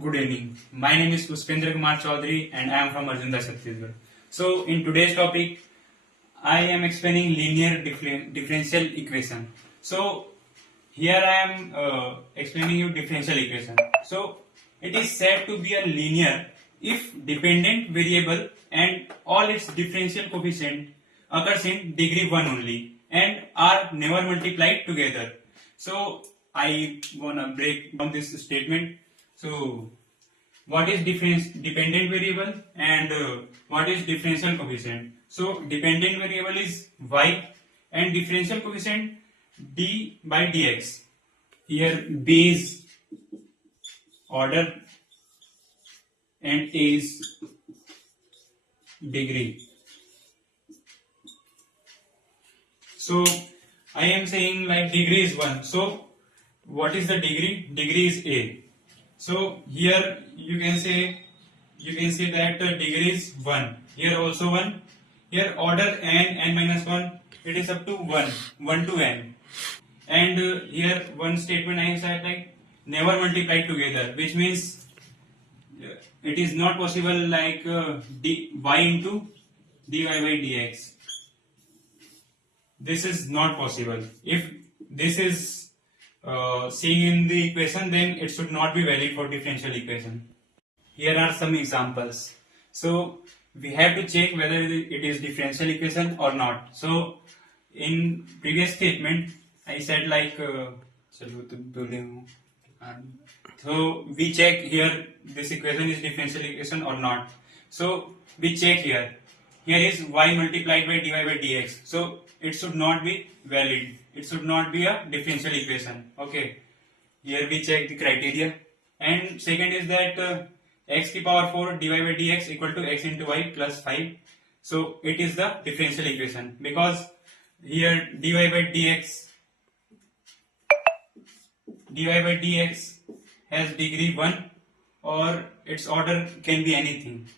Good evening. My name is Pushpendra and I am from Arjunda, Chhattisgarh. So, in today's topic, I am explaining linear differential equation. So, here I am explaining you differential equation. So, it is said to be a linear if dependent variable and all its differential coefficient occurs in degree 1 only and are never multiplied together. So, I wanna break down this statement. So, what is dependent variable and what is differential coefficient? So, dependent variable is y and differential coefficient d by dx. Here b is order and a is degree. So, I am saying like degree is 1. So, what is the degree? Degree is a. So here you can say that degree is 1. Here also 1. Here order n minus 1. It is up to 1 to n. And here one statement I have said like never multiply together, which means it is not possible like y into dy by dx. This is not possible. If this is seen in the equation, then it should not be valid for differential equation. Here are some examples. So we have to check whether it is differential equation or not. So in previous statement I said like so we check here this equation is differential equation or not. So we check here. Here is y multiplied by dy by dx. So it should not be valid. It should not be a differential equation. Okay. Here we check the criteria. And second is that x to the power 4 dy by dx equal to x into y plus 5. So it is the differential equation because here dy by dx has degree 1 or its order can be anything.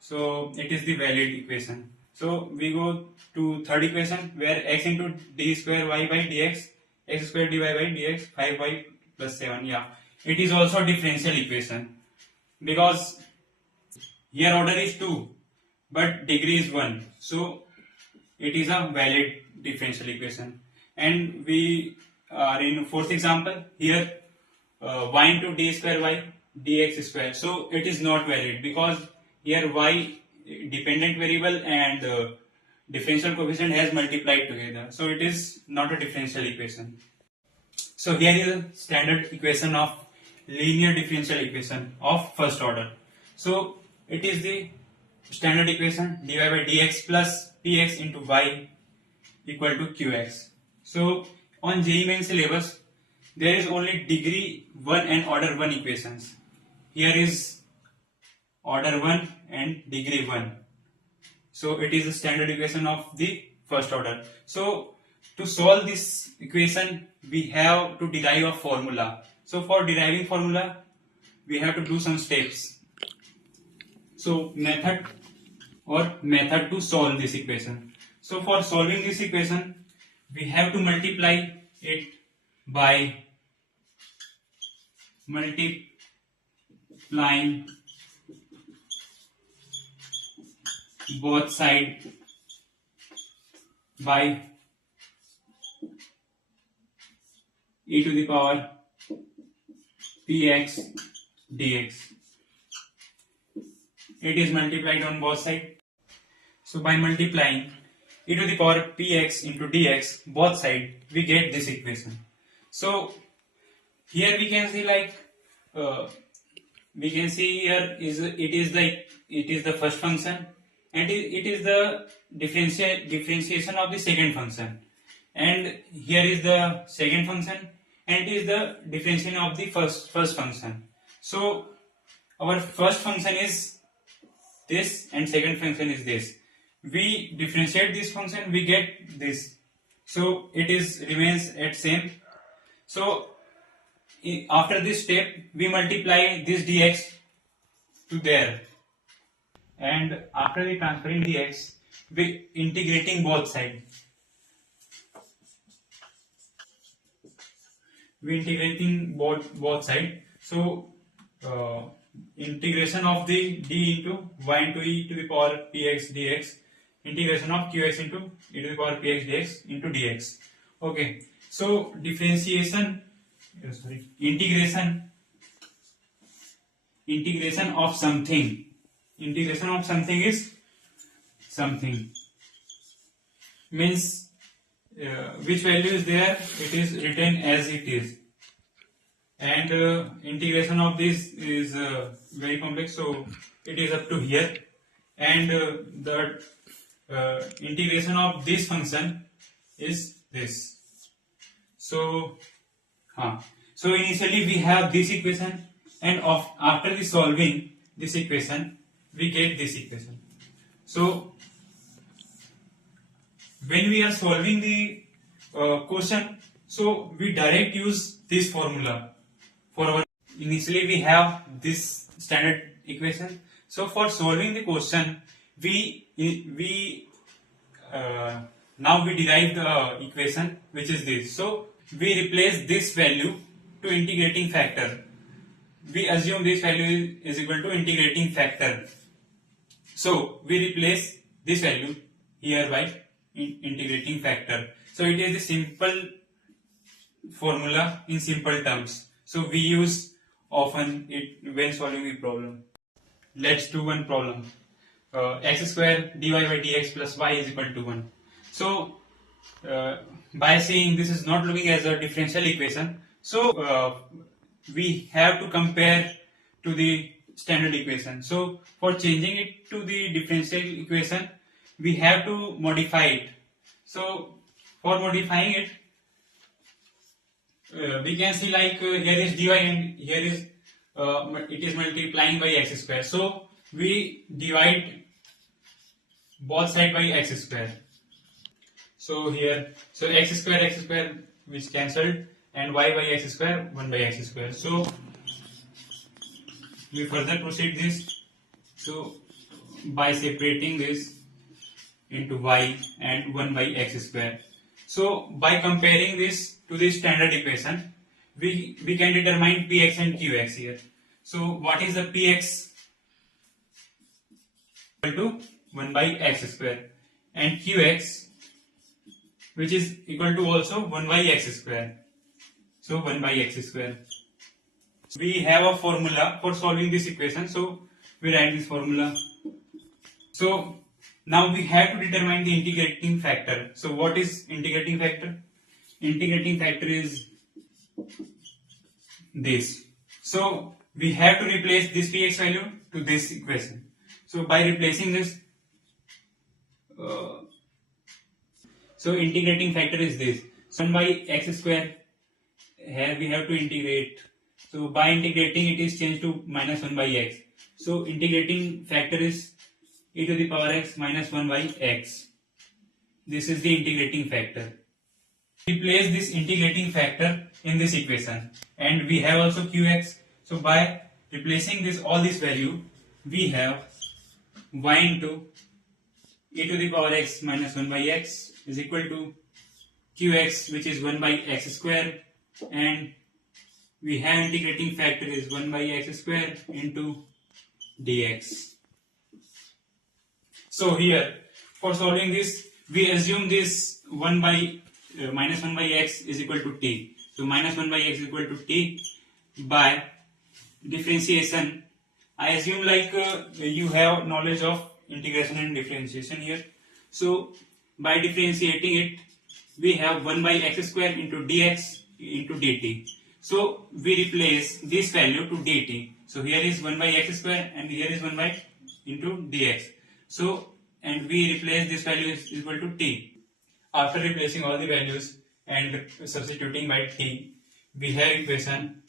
So it is the valid equation. So we go to third equation where x into d square y by dx, x square dy by dx, 5y plus 7. Yeah, it is also differential equation because here order is 2 but degree is 1. So it is a valid differential equation. And we are in fourth example. Here y into d square y dx square. So it is not valid because here y dependent variable and differential coefficient has multiplied together. So it is not a differential equation. So here is a standard equation of linear differential equation of first order. So it is the standard equation dy by dx plus px into y equal to qx. So on JEE Mains syllabus there is only degree 1 and order 1 equations. Here is order 1 and degree 1. So it is the standard equation of the first order. So to solve this equation we have to derive a formula. So for deriving formula we have to do some steps. So method to solve this equation. So for solving this equation we have to multiply it by multiplying both sides by e to the power px dx. It is multiplied on both sides. So by multiplying e to the power px into dx both sides we get this equation. So here we can see like we can see here it is the first function and it is the differentiation of the second function, and here is the second function and it is the differentiation of the first function. So our first function is this and second function is this. We differentiate this function, we get this. So it remains at same. So after this step we multiply this dx to there, and after the transferring dx we integrating both sides. We integrating both sides. So integration of the d into y into e to the power px dx, integration of qx into e to the power px dx into dx. Okay, so differentiation, integration of something. Integration of something is something means which value is there, it is written as it is, and integration of this is very complex, so it is up to here, and the integration of this function is this. So so initially we have this equation, and after the solving this equation we get this equation. So when we are solving the question, so we direct use this formula for our. Initially we have this standard equation, so for solving the question now we derive the equation which is this. So we replace this value to integrating factor. We assume this value is equal to integrating factor. So we replace this value here by integrating factor. So it is the simple formula in simple terms. So we use often it when solving the problem. Let's do one problem. X square dy by dx plus y is equal to 1. So by saying this is not looking as a differential equation, so we have to compare to the standard equation. So for changing it to the differential equation, we have to modify it. So for modifying it, we can see like here is dy and here is it is multiplying by x square. So we divide both sides by x square. So here, so x square which cancelled, and y by x square 1 by x square. So we further proceed this. So by separating this into y and 1 by x square. So by comparing this to the standard equation, we can determine px and qx here. So what is the px? Equal to 1 by x square, and qx which is equal to also 1 by x square. So 1 by x square. We have a formula for solving this equation, so we write this formula. So now we have to determine the integrating factor. So what is integrating factor? Integrating factor is this. So we have to replace this px value to this equation. So by replacing this, so integrating factor is this. So 1 by x square, here we have to integrate. So by integrating it is changed to minus 1 by x. So integrating factor is e to the power x minus 1 by x. This is the integrating factor. Replace this integrating factor in this equation, and we have also qx. So by replacing this all this value, we have y into e to the power x minus 1 by x is equal to qx, which is 1 by x square, and we have integrating factor is 1 by x square into dx. So here for solving this, we assume this 1 by minus 1 by x is equal to t. So minus 1 by x is equal to t. By differentiation, I assume like you have knowledge of integration and differentiation here. So by differentiating it, we have 1 by x square into dx into dt. So we replace this value to dt. So here is 1 by x square and here is 1 by into dx. So and we replace this value is equal to t. After replacing all the values and substituting by t, we have equation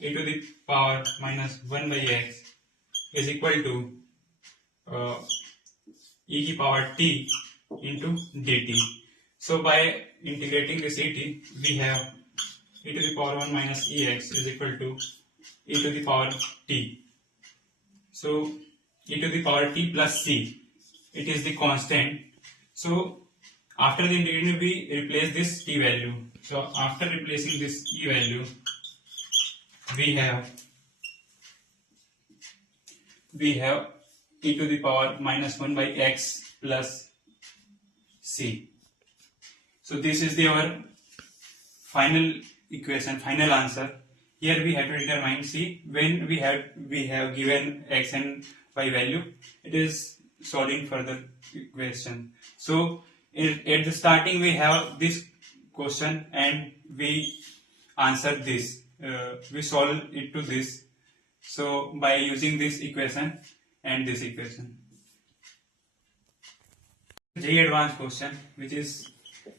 e to the power minus 1 by x is equal to e to the power t into dt. So by integrating this et, we have e to the power 1 minus ex is equal to e to the power t. So e to the power t plus c, it is the constant. So after the integration, we replace this t value. So after replacing this e value, we have we have e to the power minus 1 by x plus c. So this is our final equation, final answer. Here we have to determine c. When we have given x and y value, it is solving further equation. So at the starting we have this question and we answer this. We solve it to this. So by using this equation and this equation. JeeMainsAdvnce question, which is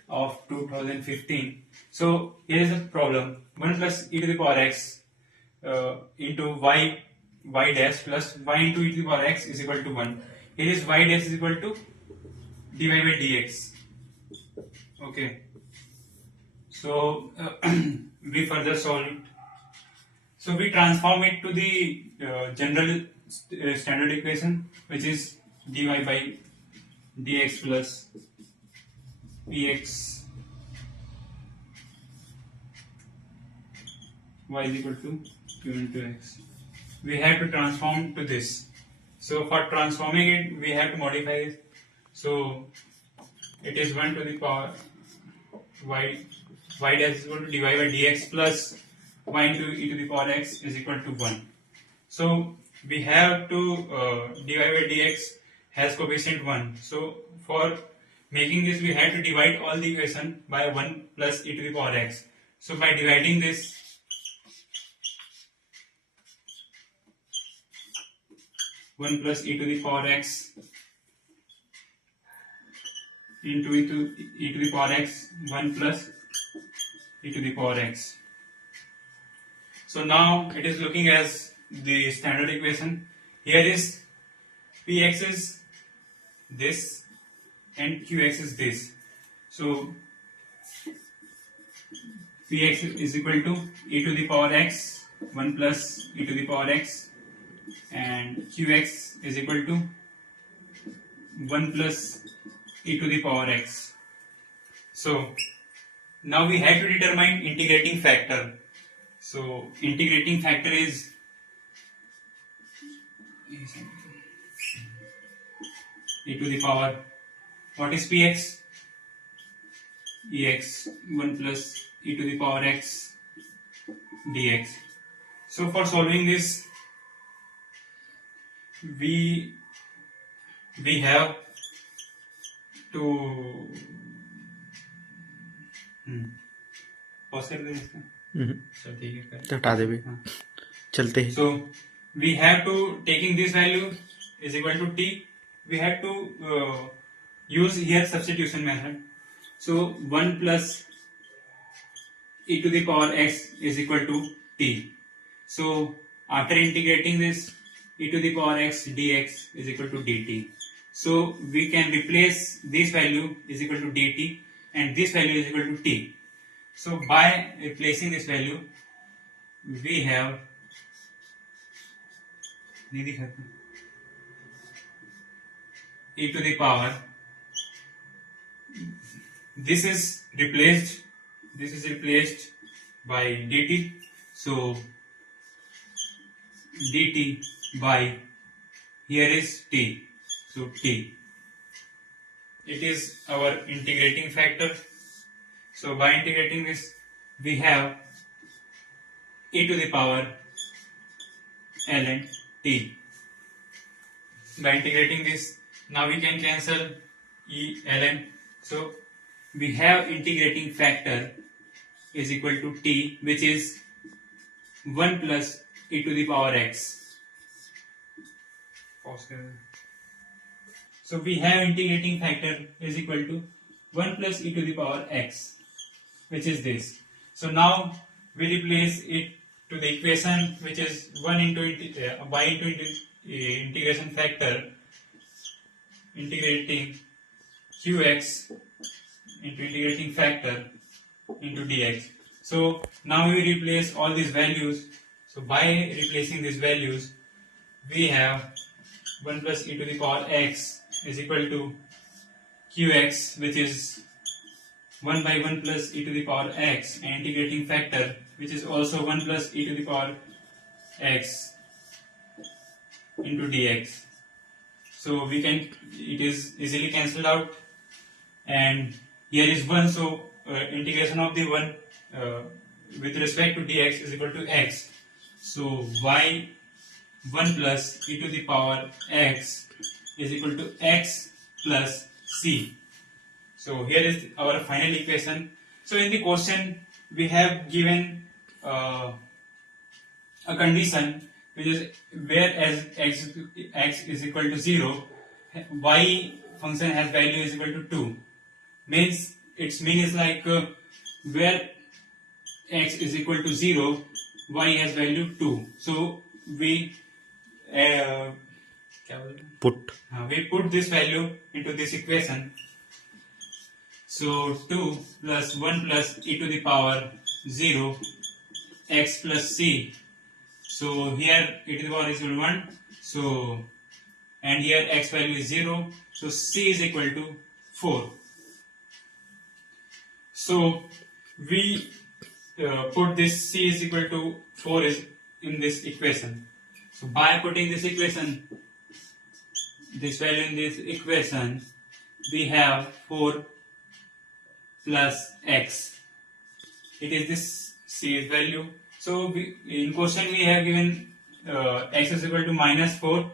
of 2015. So here is a problem: 1 plus e to the power x into y dash plus y into e to the power x is equal to 1. Here is y dash is equal to dy by dx. Okay. So we further solve it. So we transform it to the general standard equation, which is dy by dx plus px y is equal to q into x. We have to transform to this. So for transforming it, we have to modify it. So it is 1 to the power y dash is equal to dy by dx plus y into e to the power x is equal to 1. So we have to dy by dx has coefficient 1. So for making this, we have to divide all the equation by 1 plus e to the power x. So by dividing this, one plus e to the power x into e to the power x, 1 plus e to the power x. So now it is looking as the standard equation. Here is px is this and qx is this. So px is equal to e to the power x, 1 plus e to the power x, and qx is equal to 1 plus e to the power x. So now we have to determine integrating factor. So integrating factor is e to the power, what is px? Ex, 1 plus e to the power x dx. So for solving this, we have to हटा दे भी चलते हैं. So we have to, taking this value is equal to t, we have to use here substitution method. So 1 plus e to the power x is equal to t. So after integrating this, e to the power x dx is equal to dt. So we can replace this value is equal to dt and this value is equal to t. So by replacing this value, we have e to the power, this is replaced by dt. So dt by, here is t, so t, it is our integrating factor. So by integrating this, we have e to the power ln t. By integrating this, now we can cancel e ln. So we have integrating factor is equal to t, which is 1 plus e to the power x. So we have integrating factor is equal to 1 plus e to the power x, which is this. So now we replace it to the equation, which is 1 into y into integration factor, integrating qx into integrating factor into dx. So now we replace all these values. So by replacing these values, we have 1 plus e to the power x is equal to qx, which is 1 by 1 plus e to the power x, and integrating factor, which is also 1 plus e to the power x into dx. So we can, it is easily cancelled out, and here is 1, so integration of the 1 with respect to dx is equal to x. So y 1 plus e to the power x is equal to x plus c. So here is our final equation. So in the question we have given a condition which is whereas x is equal to 0, y function has value is equal to 2. Means its mean is like where x is equal to 0, y has value 2. So we we put this value into this equation. So 2 plus 1 plus e to the power 0 x plus c. So here e to the power is equal to 1. So and here x value is 0. So c is equal to 4. So we put this c is equal to 4 is in this equation. So by putting this equation, this value in this equation, we have 4 plus x. It is this c's value. So in question we have given x is equal to minus 4,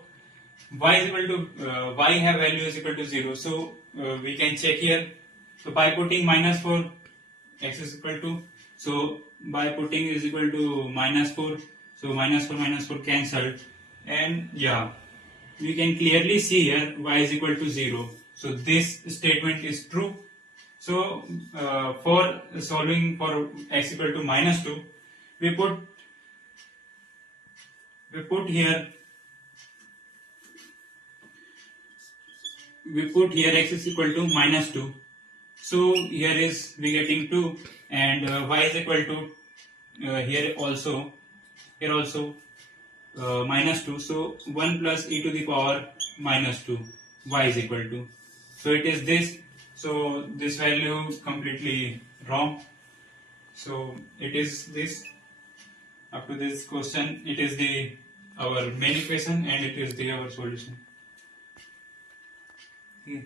y is equal to y have value is equal to 0. So we can check here. So by putting minus 4, x is equal to, so by putting is equal to minus 4, so minus 4 cancelled, and yeah, we can clearly see here y is equal to 0. So this statement is true. So for solving for x equal to minus 2, we put here x is equal to minus 2. So here is we getting 2, and y is equal to here also minus 2. So 1 plus e to the power minus 2 y is equal to. So it is this. So this value completely wrong. So it is this. Up to this question, it is the our main equation, and it is the our solution. Yeah.